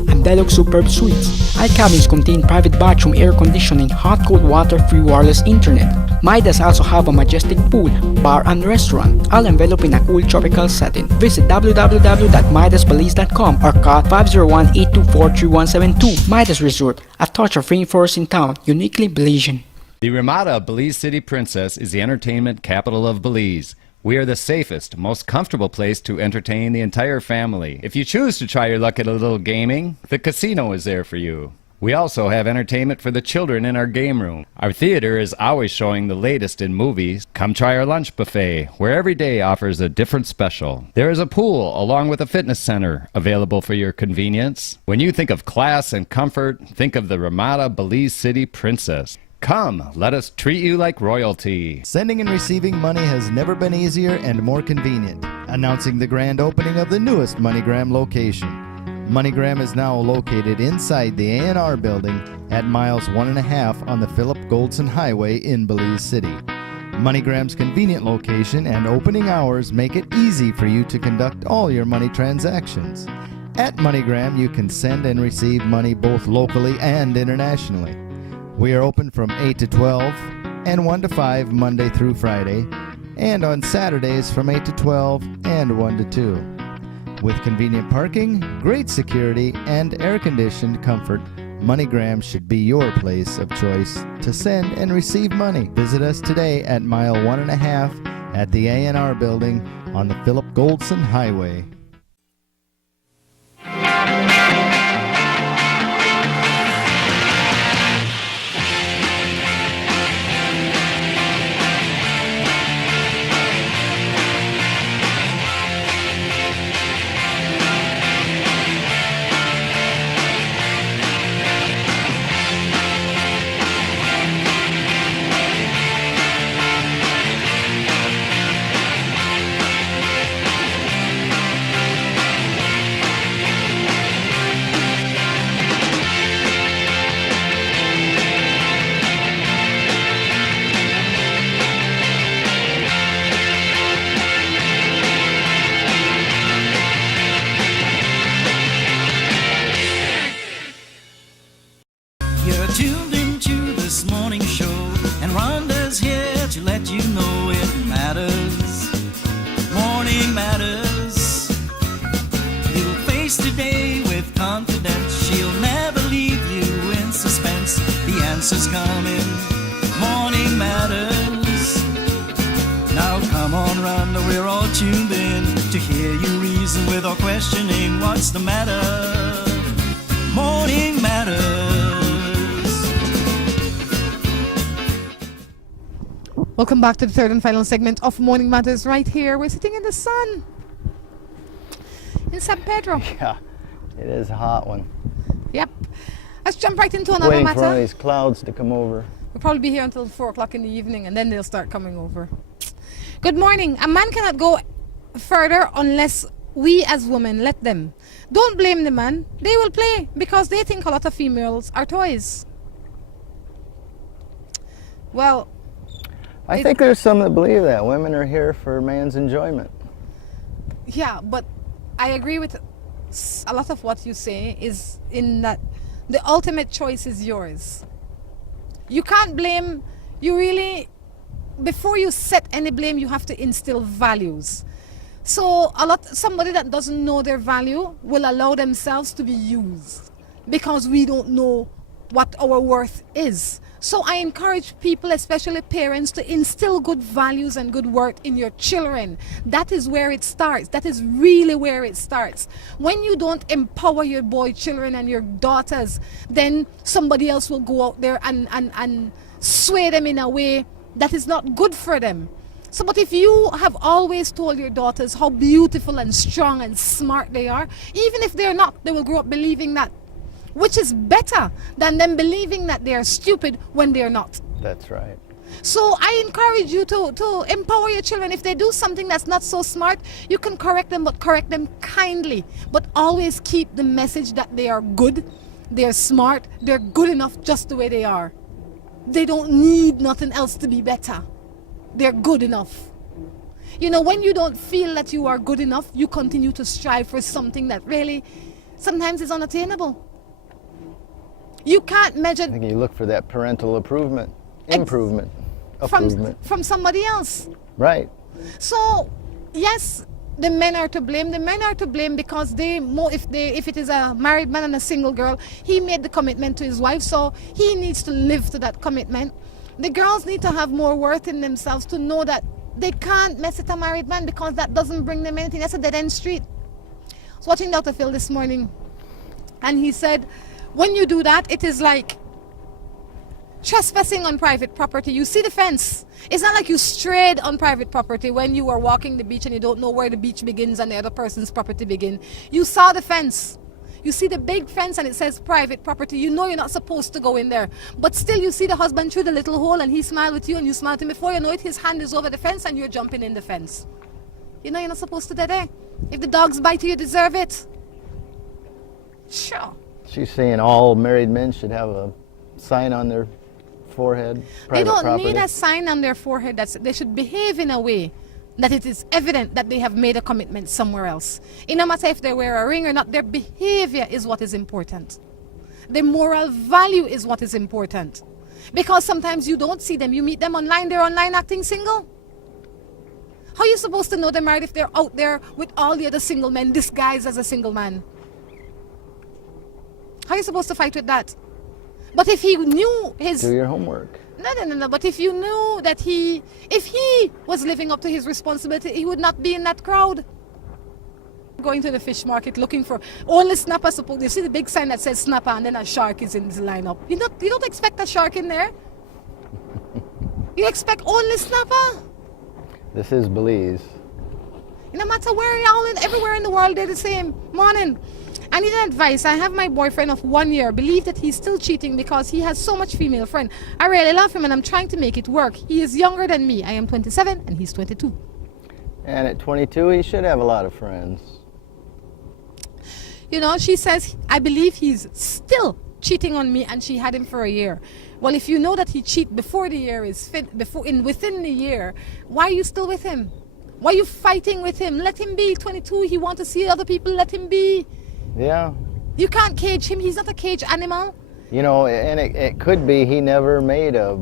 and deluxe superb suites. All cabins contain private bathroom, air conditioning, hot cold water, free wireless internet. Midas also have a majestic pool, bar and restaurant, all enveloped in a cool tropical setting. Visit www.midasbelize.com or call 501-824-3172. Midas Resort, a touch of rainforest in town, uniquely Belizean. The Ramada Belize City Princess is the entertainment capital of Belize. We are the safest, most comfortable place to entertain the entire family. If you choose to try your luck at a little gaming, the casino is there for you. We also have entertainment for the children in our game room. Our theater is always showing the latest in movies. Come try our lunch buffet, where every day offers a different special. There is a pool along with a fitness center available for your convenience. When you think of class and comfort, think of the Ramada Belize City Princess. Come, let us treat you like royalty. Sending and receiving money has never been easier and more convenient. Announcing the grand opening of the newest MoneyGram location. MoneyGram is now located inside the A&R building at miles 1.5 on the Philip Goldson Highway in Belize City. MoneyGram's convenient location and opening hours make it easy for you to conduct all your money transactions. At MoneyGram, you can send and receive money both locally and internationally. We are open from 8 to 12 and 1 to 5 Monday through Friday, and on Saturdays from 8 to 12 and 1 to 2. With convenient parking, great security, and air-conditioned comfort, MoneyGram should be your place of choice to send and receive money. Visit us today at mile 1.5 at the A&R building on the Philip Goldson Highway. You're tuned into this morning show, and Rhonda's here to let you know it matters. Morning matters. You'll face today with confidence. She'll never leave you in suspense. The answer's coming. Morning matters. Now come on, Rhonda, we're all tuned in to hear you reason with or questioning what's the matter. Morning matters. Welcome back to the third and final segment of Morning Matters right here. We're sitting in the sun in San Pedro. Yeah, it is a hot one. Yep. Let's jump right into another Waiting for one of matter. these clouds to come over. We'll probably be here until 4 o'clock in the evening and then they'll start coming over. Good morning. A man cannot go further unless we as women let them. Don't blame the man. They will play because they think a lot of females are toys. Well, I think there's some that believe that women are here for man's enjoyment. yeah, but I agree with a lot of what you say is in that the ultimate choice is yours. You can't blame, you really, before you set any blame, you have to instill values. So somebody that doesn't know their value will allow themselves to be used because we don't know what our worth is. So I encourage people, especially parents, to instill good values and good worth in your children. That is where it starts. That is really where it starts. When you don't empower your boy children and your daughters, then somebody else will go out there and sway them in a way that is not good for them. So, but if you have always told your daughters how beautiful and strong and smart they are, even if they're not, they will grow up believing that, which is better than them believing that they are stupid when they're not. That's right. So I encourage you to empower your children. If they do something that's not so smart, you can correct them, but correct them kindly. But always keep the message that they are good, they're smart, they're good enough just the way they are. They don't need nothing else to be better. They're good enough. You know, when you don't feel that you are good enough, you continue to strive for something that really sometimes is unattainable. You can't measure I think you look for that parental improvement. from somebody else. Right. So, yes, the men are to blame. The men are to blame because if it is a married man and a single girl, he made the commitment to his wife, so he needs to live to that commitment. The girls need to have more worth in themselves to know that they can't mess with a married man because that doesn't bring them anything. That's a dead-end street. I was watching Dr. Phil this morning, and he said, when you do that, it is like trespassing on private property. You see the fence. It's not like you strayed on private property when you were walking the beach and you don't know where the beach begins and the other person's property begins. You saw the fence. You see the big fence and it says private property. You know you're not supposed to go in there. But still you see the husband through the little hole and he smiled with you and you smiled to him. Before you know it, his hand is over the fence and you're jumping in the fence. You know you're not supposed to do that. If the dogs bite you, you deserve it. Sure. She's saying all married men should have a sign on their forehead. They don't property. need a sign on their forehead. They should behave in a way that it is evident that they have made a commitment somewhere else. It no matter if they wear a ring or not, their behavior is what is important. The moral value is what is important. Because sometimes you don't see them. You meet them online, they're online acting single. How are you supposed to know they're married if they're out there with all the other single men disguised as a single man? How are you supposed to fight with that? But if he knew his... Do your homework. No. But if you knew that if he was living up to his responsibility, he would not be in that crowd. Going to the fish market looking for only snapper. Suppose you see the big sign that says snapper, and then a shark is in the lineup. You don't expect a shark in there. You expect only snapper. This is Belize. No matter where y'all in, everywhere in the world, they're the same. Morning. I need an advice. I have my boyfriend of 1 year. Believe that he's still cheating because he has so much female friend. I really love him and I'm trying to make it work. He is younger than me. I am 27 and he's 22. And at 22, he should have a lot of friends. You know, she says, I believe he's still cheating on me and she had him for a year. Well, if you know that he cheat before the year is within the year, why are you still with him? Why are you fighting with him? Let him be 22. He wants to see other people. Let him be. Yeah. You can't cage him. He's not a cage animal. You know, and it could be he never made a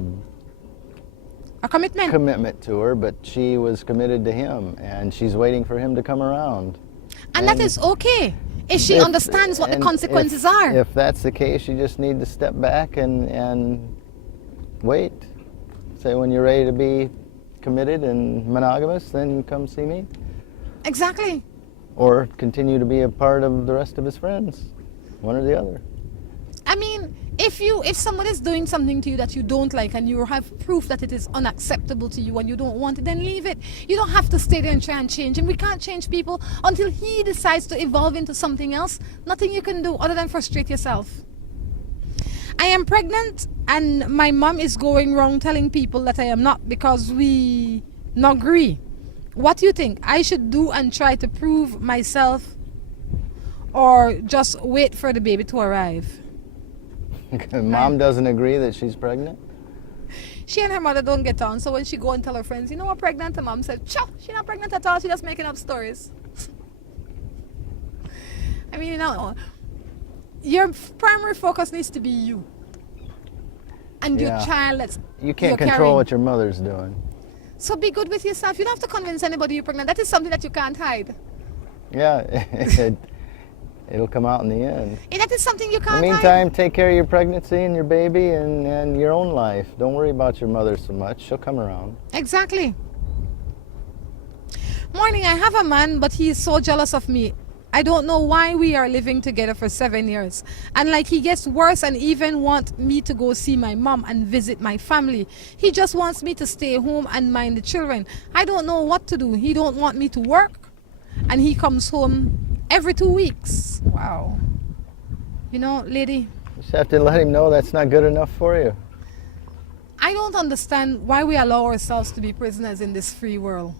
commitment to her, but she was committed to him, and she's waiting for him to come around. And that is okay, if she understands what the consequences are. If that's the case, you just need to step back and wait. Say when you're ready to be committed and monogamous, then come see me. Exactly. Or continue to be a part of the rest of his friends, one or the other. I mean, if someone is doing something to you that you don't like and you have proof that it is unacceptable to you and you don't want it, then leave it. You don't have to stay there and try and change him. We can't change people until he decides to evolve into something else. Nothing you can do other than frustrate yourself. I am pregnant and my mom is going around telling people that I am not because we not agree. What do you think I should do and try to prove myself, or just wait for the baby to arrive? Mom doesn't agree that she's pregnant? She and her mother don't get on, so when she go and tell her friends, you know, I'm pregnant, and mom said, "Cha, she's not pregnant at all, she's just making up stories." I mean, you know, your primary focus needs to be you and your child. That's you can't control what your mother's doing. So be good with yourself. You don't have to convince anybody you're pregnant. That is something that you can't hide. Yeah, it'll come out in the end. And that is something you can't In the meantime, hide. take care of your pregnancy and your baby and your own life. Don't worry about your mother so much. She'll come around. Exactly. Morning, I have a man, but he is so jealous of me. I don't know why we are living together for 7 years. And like he gets worse and even want me to go see my mom and visit my family. He just wants me to stay home and mind the children. I don't know what to do. He don't want me to work. And he comes home every 2 weeks. Wow. You know, lady. You just have to let him know that's not good enough for you. I don't understand why we allow ourselves to be prisoners in this free world.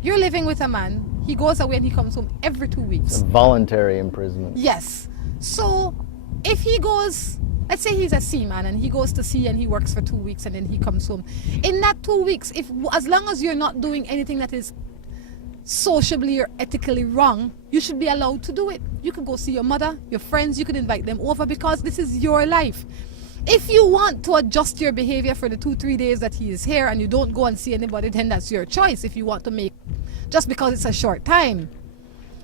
You're living with a man, he goes away and he comes home every 2 weeks. It's a voluntary imprisonment. Yes. So if he goes, let's say he's a seaman and he goes to sea and he works for 2 weeks and then he comes home. In that 2 weeks, as long as you're not doing anything that is socially or ethically wrong, you should be allowed to do it. You could go see your mother, your friends, you could invite them over because this is your life. If you want to adjust your behavior for the 2-3 days that he is here and you don't go and see anybody, then that's your choice if you want to make, just because it's a short time.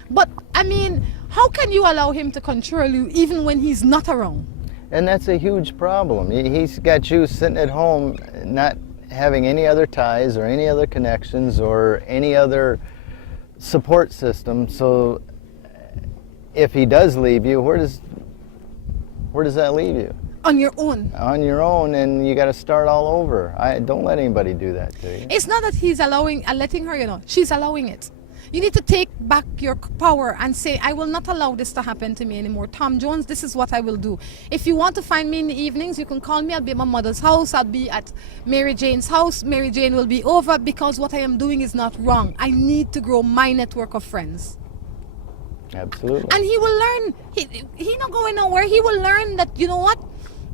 But, I mean, how can you allow him to control you even when he's not around? And that's a huge problem. He's got you sitting at home not having any other ties or any other connections or any other support system. So if he does leave you, where does that leave you? On your own. On your own, and you got to start all over. Don't let anybody do that to you. It's not that he's letting her, you know. She's allowing it. You need to take back your power and say, I will not allow this to happen to me anymore. Tom Jones, this is what I will do. If you want to find me in the evenings, you can call me. I'll be at my mother's house. I'll be at Mary Jane's house. Mary Jane will be over because what I am doing is not wrong. I need to grow my network of friends. Absolutely. And he will learn. He not going nowhere. He will learn that, you know what?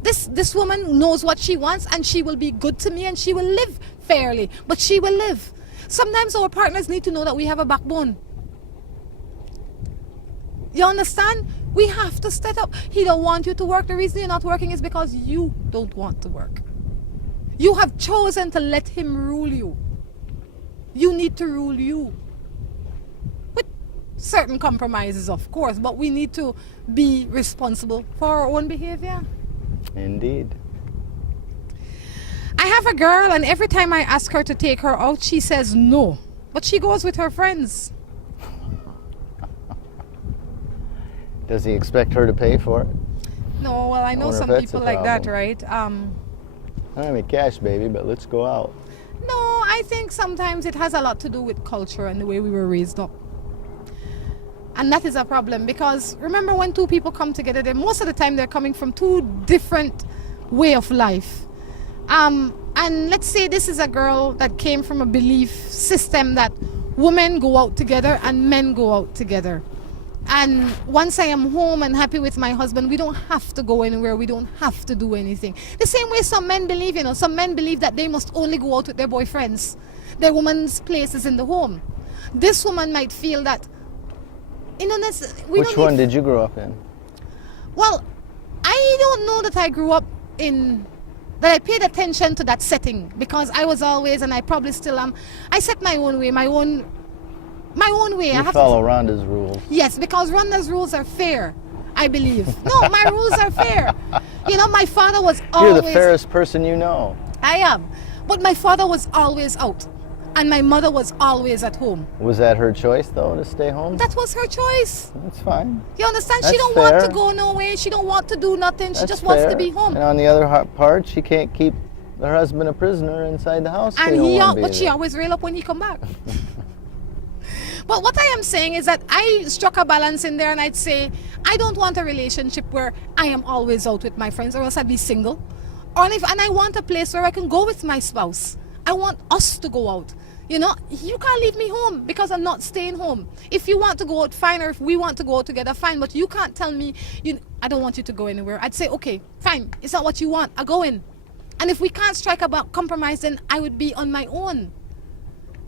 This woman knows what she wants and she will be good to me and she will live fairly, but she will live. Sometimes our partners need to know that we have a backbone. You understand? We have to step up. He don't want you to work. The reason you're not working is because you don't want to work. You have chosen to let him rule you. You need to rule you. With certain compromises, of course, but we need to be responsible for our own behavior. Indeed. I have a girl, and every time I ask her to take her out, she says no. But she goes with her friends. Does he expect her to pay for it? No, well, I know wonder if some that's people a like that, problem. right? I don't have any cash, baby, but let's go out. No, I think sometimes it has a lot to do with culture and the way we were raised up. And that is a problem, because remember, when two people come together, most of the time they're coming from two different way of life. And let's say this is a girl that came from a belief system that women go out together and men go out together. And once I am home and happy with my husband, we don't have to go anywhere. We don't have to do anything. The same way some men believe, some men believe that they must only go out with their boyfriends. Their woman's place is in the home. This woman might feel that, Which one did you grow up in? Well, I don't know that I grew up that I paid attention to that setting, because I was always, and I probably still am, I set my own way, my own way. You follow Rhonda's rules. Yes, because Rhonda's rules are fair, I believe. No, my rules are fair. My father was always... You're the fairest person you know. I am. But my father was always out, and my mother was always at home. Was that her choice, though, to stay home? That was her choice. That's fine. You understand? That's she don't want fair. to go nowhere. She don't want to do nothing. She That's just wants fair. to be home. And on the other part, she can't keep her husband a prisoner inside the house. But she always rail up when he come back. But what I am saying is that I struck a balance in there, and I'd say I don't want a relationship where I am always out with my friends, or else I'd be single. And I want a place where I can go with my spouse. I want us to go out. You can't leave me home because I'm not staying home. If you want to go out, fine, or if we want to go out together, fine. But you can't tell me, I don't want you to go anywhere. I'd say, okay, fine, it's not what you want, I'll go in. And if we can't strike a compromise, then I would be on my own.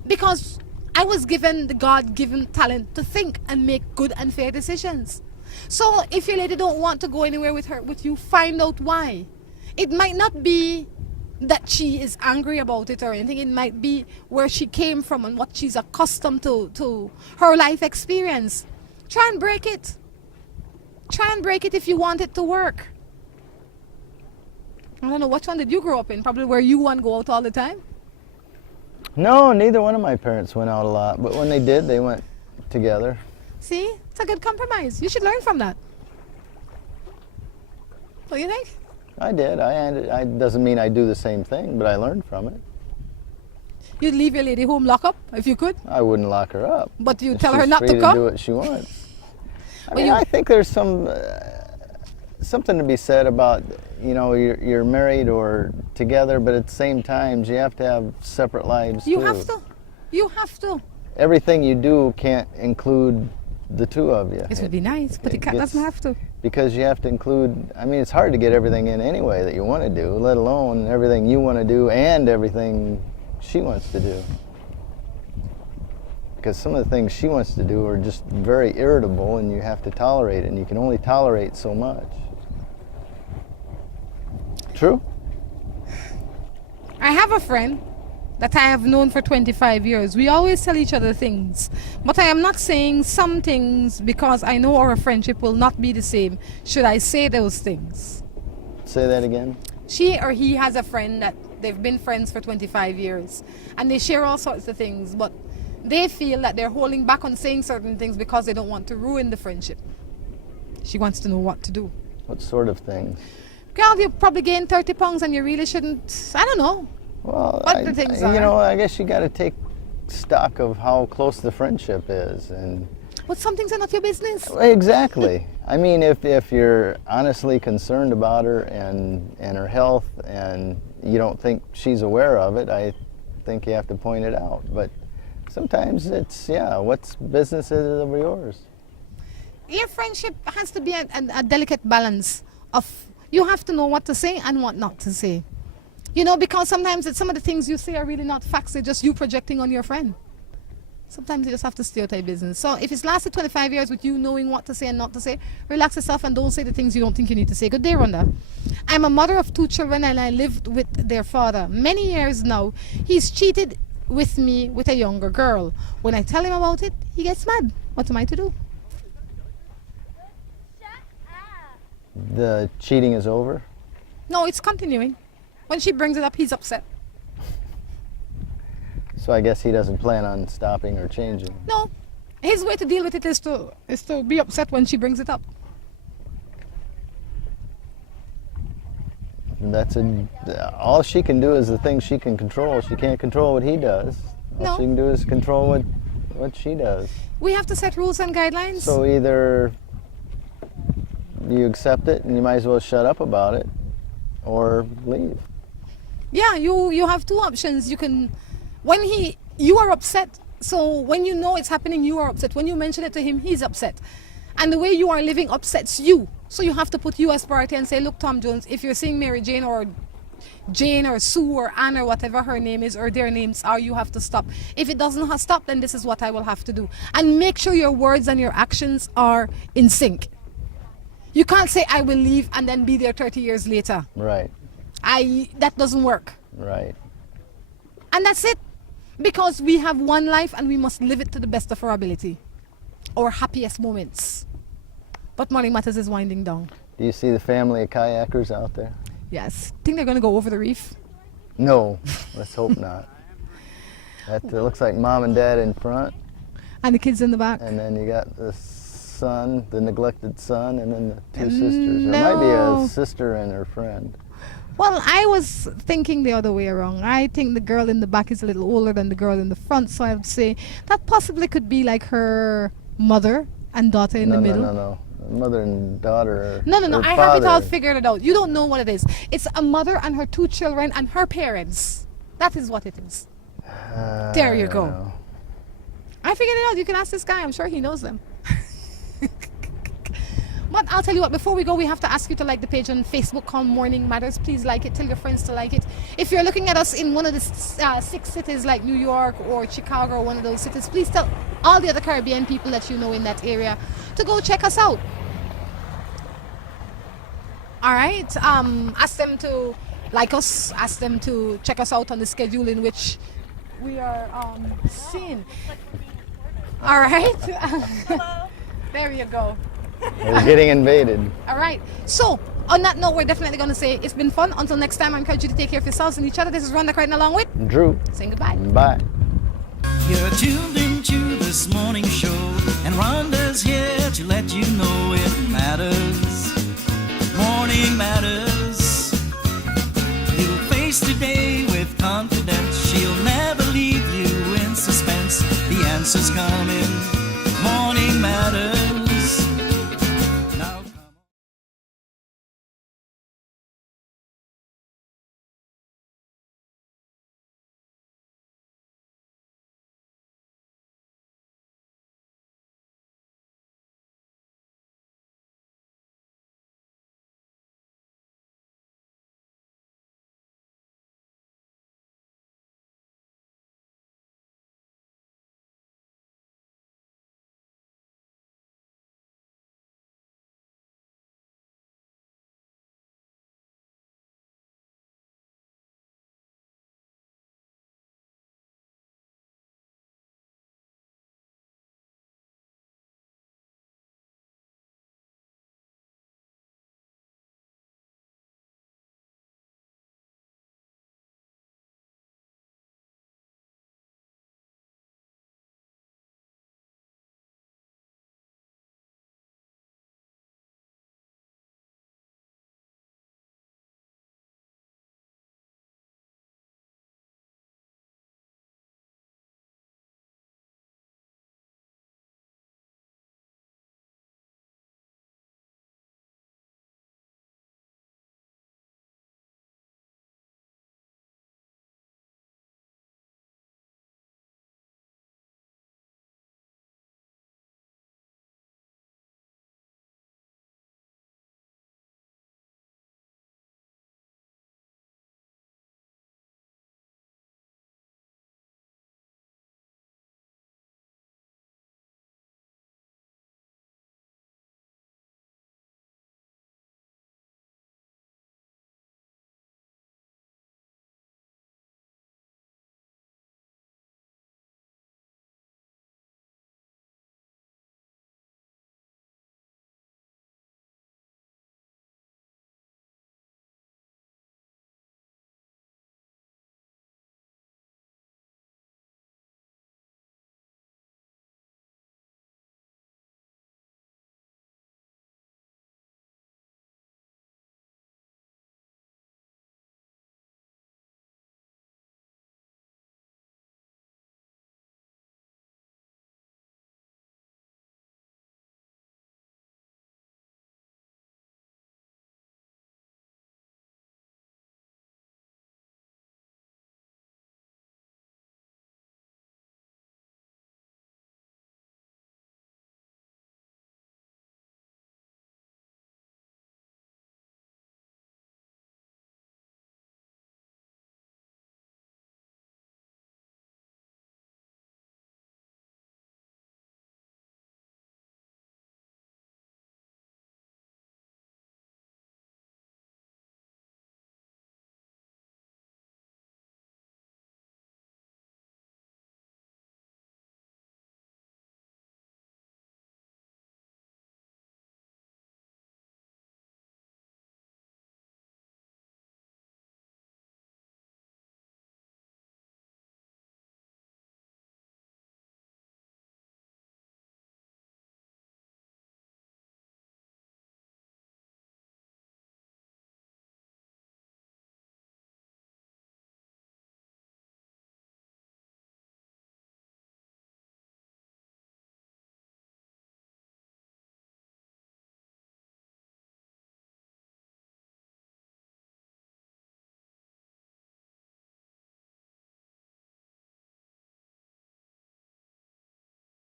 Because I was given the God-given talent to think and make good and fair decisions. So if your lady don't want to go anywhere with you, find out why. It might not be that she is angry about it or anything. It might be where she came from and what she's accustomed to her life experience. Try and break it. Try and break it if you want it to work. I don't know, which one did you grow up in? Probably where you want to go out all the time? No, neither one of my parents went out a lot, but when they did, they went together. See? It's a good compromise. You should learn from that. What do you think? I did. I doesn't mean I do the same thing, but I learned from it. You'd leave your lady home lock up if you could? I wouldn't lock her up. But you If tell her she's not free to come? do what she wants. I think there's something to be said about, you're married or together, but at the same time, you have to have separate lives You too. have to. You have to. Everything you do can't include the two of you. It would be nice, but it doesn't have to. Because you have to include, it's hard to get everything in anyway that you want to do, let alone everything you want to do and everything she wants to do. Because some of the things she wants to do are just very irritable, and you have to tolerate it, and you can only tolerate so much. True? I have a friend that I have known for 25 years. We always tell each other things. But I am not saying some things because I know our friendship will not be the same should I say those things. Say that again. She or he has a friend that they've been friends for 25 years. And they share all sorts of things. But they feel that they're holding back on saying certain things because they don't want to ruin the friendship. She wants to know what to do. What sort of things? Girl, you probably gained 30 pounds and you really shouldn't, I don't know. Well, What the things are. I guess you got to take stock of how close the friendship is, and. But some things are not your business. Exactly. If you're honestly concerned about her and her health, and you don't think she's aware of it, I think you have to point it out. But sometimes it's what's business is of yours. Your friendship has to be a delicate balance of you have to know what to say and what not to say. Because sometimes some of the things you say are really not facts, they're just you projecting on your friend. Sometimes you just have to stay out of your business. So if it's lasted 25 years with you knowing what to say and not to say, relax yourself and don't say the things you don't think you need to say. Good day, Rhonda. I'm a mother of 2 children and I lived with their father many years now. He's cheated with me with a younger girl. When I tell him about it, he gets mad. What am I to do? The cheating is over? No, it's continuing. When she brings it up, he's upset. So I guess he doesn't plan on stopping or changing. No, his way to deal with it is to be upset when she brings it up. All she can do is the things she can control. She can't control what he does. All No. she can do is control what she does. We have to set rules and guidelines. So either you accept it and you might as well shut up about it, or leave. Yeah, you have two options. You can, you are upset. So when you know it's happening, you are upset. When you mention it to him, he's upset. And the way you are living upsets you. So you have to put you as priority and say, look, Tom Jones, if you're seeing Mary Jane or Jane or Sue or Anne or whatever her name is or their names are, you have to stop. If it doesn't stop, then this is what I will have to do. And make sure your words and your actions are in sync. You can't say I will leave and then be there 30 years later. Right, That doesn't work. right. And that's it. Because we have one life and we must live it to the best of our ability. Our happiest moments. But Morning Matters is winding down. Do you see the family of kayakers out there? Yes. Think they're going to go over the reef? No, let's hope not. That looks like mom and dad in front, And the kids in the back? and then you got the son, the neglected son, and then the two sisters. There might be No. a sister and her friend. Well, I was thinking the other way around. I think the girl in the back is a little older than the girl in the front, so I would say that possibly could be like her mother and daughter in No, the no, middle. no, no. Mother and daughter. No, her I have it all father. figured it out. You don't know what it is. It's a mother and her two children and her parents. That is what it is. There you I don't go. know. I figured it out. You can ask this guy. I'm sure he knows them. But I'll tell you what, before we go, we have to ask you to like the page on Facebook called Morning Matters. Please like it. Tell your friends to like it. If you're looking at us in one of the 6 cities like New York or Chicago or one of those cities, please tell all the other Caribbean people that you know in that area to go check us out. All right. Ask them to like us. Ask them to check us out on the schedule in which we are seen. All right. There you go. We're getting invaded. All right. So, on that note, we're definitely going to say it's been fun. Until next time, I encourage you to take care of yourselves and each other. This is Rhonda Crichton along with Drew, saying goodbye. bye. You're tuned into this morning show, and Rhonda's here to let you know.